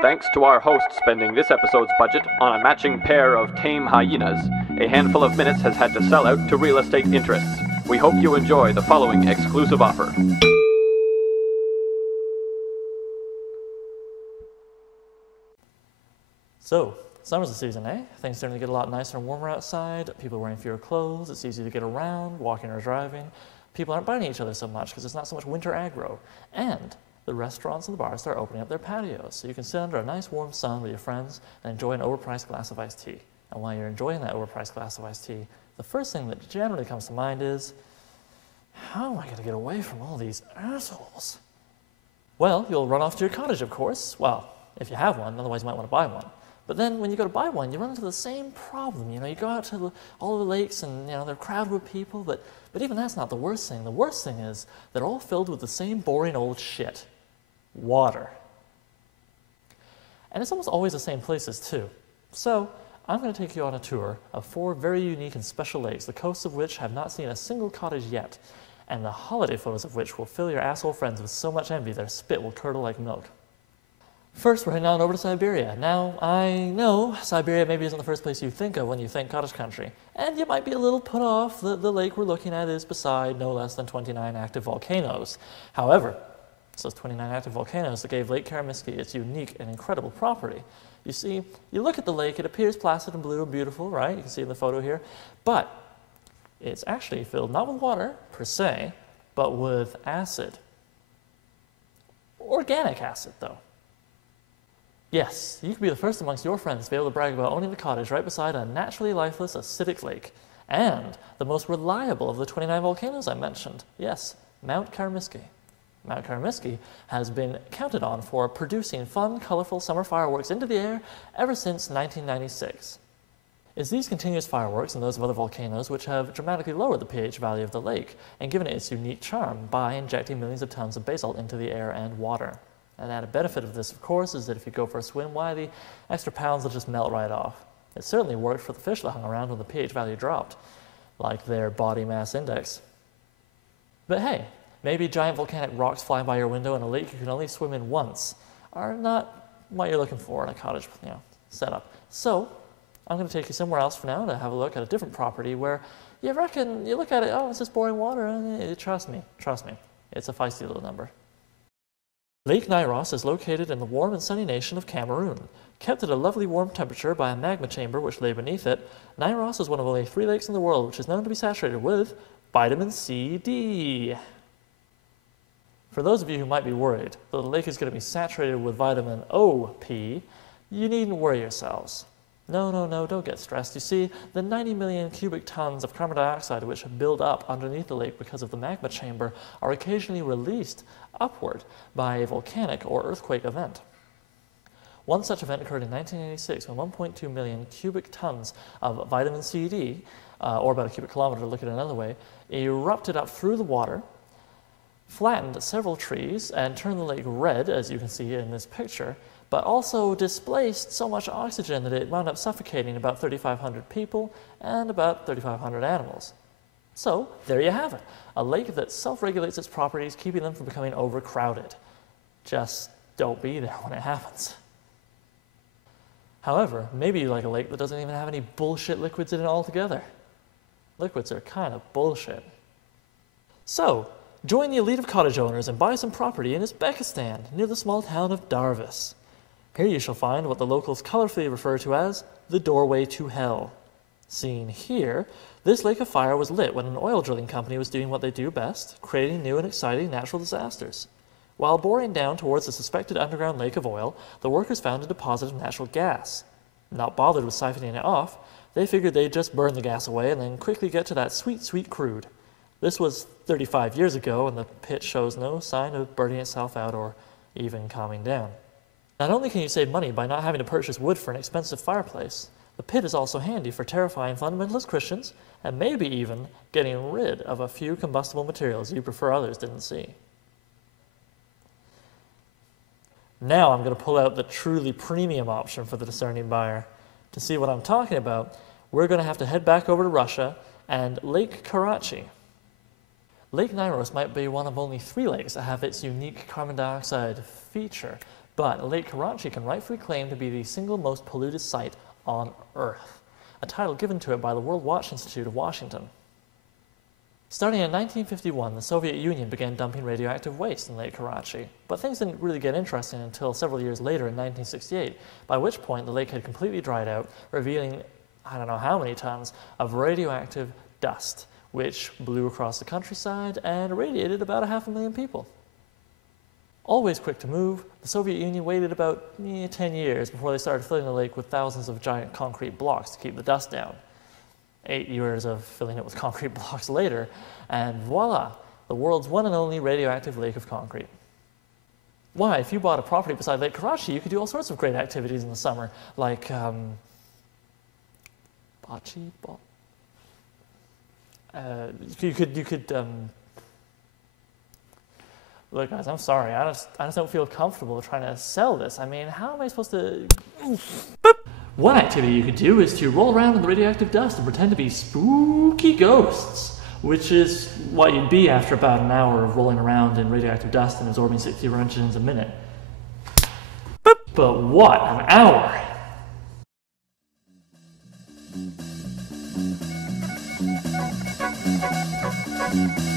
Thanks to our host spending this episode's budget on a matching pair of tame hyenas, a handful of minutes has had to sell out to real estate interests. We hope you enjoy the following exclusive offer. So, summer's the season, eh? Things starting to get a lot nicer and warmer outside. People are wearing fewer clothes. It's easy to get around, walking or driving. People aren't biting each other so much because it's not so much winter aggro. And the restaurants and the bars start opening up their patios, so you can sit under a nice warm sun with your friends and enjoy an overpriced glass of iced tea. And while you're enjoying that overpriced glass of iced tea, the first thing that generally comes to mind is, how am I going to get away from all these assholes? Well, you'll run off to your cottage, of course. Well, if you have one, otherwise you might want to buy one. But then when you go to buy one, you run into the same problem. You go out to all the lakes and, they're crowded with people, but even that's not the worst thing. The worst thing is they're all filled with the same boring old shit. Water. And it's almost always the same places, too. So, I'm going to take you on a tour of 4 very unique and special lakes, the coasts of which have not seen a single cottage yet, and the holiday photos of which will fill your asshole friends with so much envy their spit will curdle like milk. First, we're heading on over to Siberia. Now, I know Siberia maybe isn't the first place you think of when you think cottage country, and you might be a little put off that the lake we're looking at is beside no less than 29 active volcanoes. However, it's those 29 active volcanoes that gave Lake Karymsky its unique and incredible property. You see, you look at the lake, it appears placid and blue and beautiful, right? You can see in the photo here, but it's actually filled not with water, per se, but with acid. Organic acid, though. Yes, you could be the first amongst your friends to be able to brag about owning the cottage right beside a naturally lifeless acidic lake, and the most reliable of the 29 volcanoes I mentioned. Yes, Mount Karymsky. Mount Karymsky has been counted on for producing fun, colorful summer fireworks into the air ever since 1996. It's these continuous fireworks and those of other volcanoes which have dramatically lowered the pH value of the lake and given it its unique charm by injecting millions of tons of basalt into the air and water. An added benefit of this, of course, is that if you go for a swim, why, the extra pounds will just melt right off. It certainly worked for the fish that hung around when the pH value dropped, like their body mass index. But hey, maybe giant volcanic rocks flying by your window in a lake you can only swim in once are not what you're looking for in a cottage, setup. So, I'm going to take you somewhere else for now to have a look at a different property where you look at it, oh, it's just boring water, and trust me, it's a feisty little number. Lake Nyros is located in the warm and sunny nation of Cameroon. Kept at a lovely warm temperature by a magma chamber which lay beneath it, Nyros is one of only 3 lakes in the world which is known to be saturated with vitamin C/D. For those of you who might be worried that the lake is going to be saturated with vitamin O/P, you needn't worry yourselves. No, don't get stressed. You see, the 90 million cubic tons of carbon dioxide which build up underneath the lake because of the magma chamber are occasionally released upward by a volcanic or earthquake event. One such event occurred in 1986 when 1.2 million cubic tons of vitamin C/D, or about a cubic kilometer to look at it another way, erupted up through the water, flattened several trees, and turned the lake red, as you can see in this picture, but also displaced so much oxygen that it wound up suffocating about 3,500 people and about 3,500 animals. So, there you have it, a lake that self-regulates its properties, keeping them from becoming overcrowded. Just don't be there when it happens. However, maybe you like a lake that doesn't even have any bullshit liquids in it altogether. Liquids are kind of bullshit. So, join the elite of cottage owners and buy some property in Uzbekistan, near the small town of Darvis. Here you shall find what the locals colorfully refer to as the doorway to hell. Seen here, this lake of fire was lit when an oil drilling company was doing what they do best, creating new and exciting natural disasters. While boring down towards the suspected underground lake of oil, the workers found a deposit of natural gas. Not bothered with siphoning it off, they figured they'd just burn the gas away and then quickly get to that sweet, sweet crude. This was 35 years ago, and the pit shows no sign of burning itself out or even calming down. Not only can you save money by not having to purchase wood for an expensive fireplace, the pit is also handy for terrifying fundamentalist Christians, and maybe even getting rid of a few combustible materials you prefer others didn't see. Now I'm going to pull out the truly premium option for the discerning buyer. To see what I'm talking about, we're going to have to head back over to Russia and Lake Karachi. Lake Nyros might be one of only 3 lakes that have its unique carbon dioxide feature, but Lake Karachi can rightfully claim to be the single most polluted site on Earth, a title given to it by the World Watch Institute of Washington. Starting in 1951, the Soviet Union began dumping radioactive waste in Lake Karachi, but things didn't really get interesting until several years later in 1968, by which point the lake had completely dried out, revealing I don't know how many tons of radioactive dust, which blew across the countryside and irradiated about 500,000 people. Always quick to move, the Soviet Union waited about 10 years before they started filling the lake with thousands of giant concrete blocks to keep the dust down. 8 years of filling it with concrete blocks later, and voila, the world's one and only radioactive lake of concrete. Why, if you bought a property beside Lake Karachi, you could do all sorts of great activities in the summer, like you could look, guys, I'm sorry, I just don't feel comfortable trying to sell this. I mean, how am I supposed to... One activity you could do is to roll around in the radioactive dust and pretend to be spooky ghosts, which is what you'd be after about an hour of rolling around in radioactive dust and absorbing 60 roentgens a minute. But what an hour! Thank you.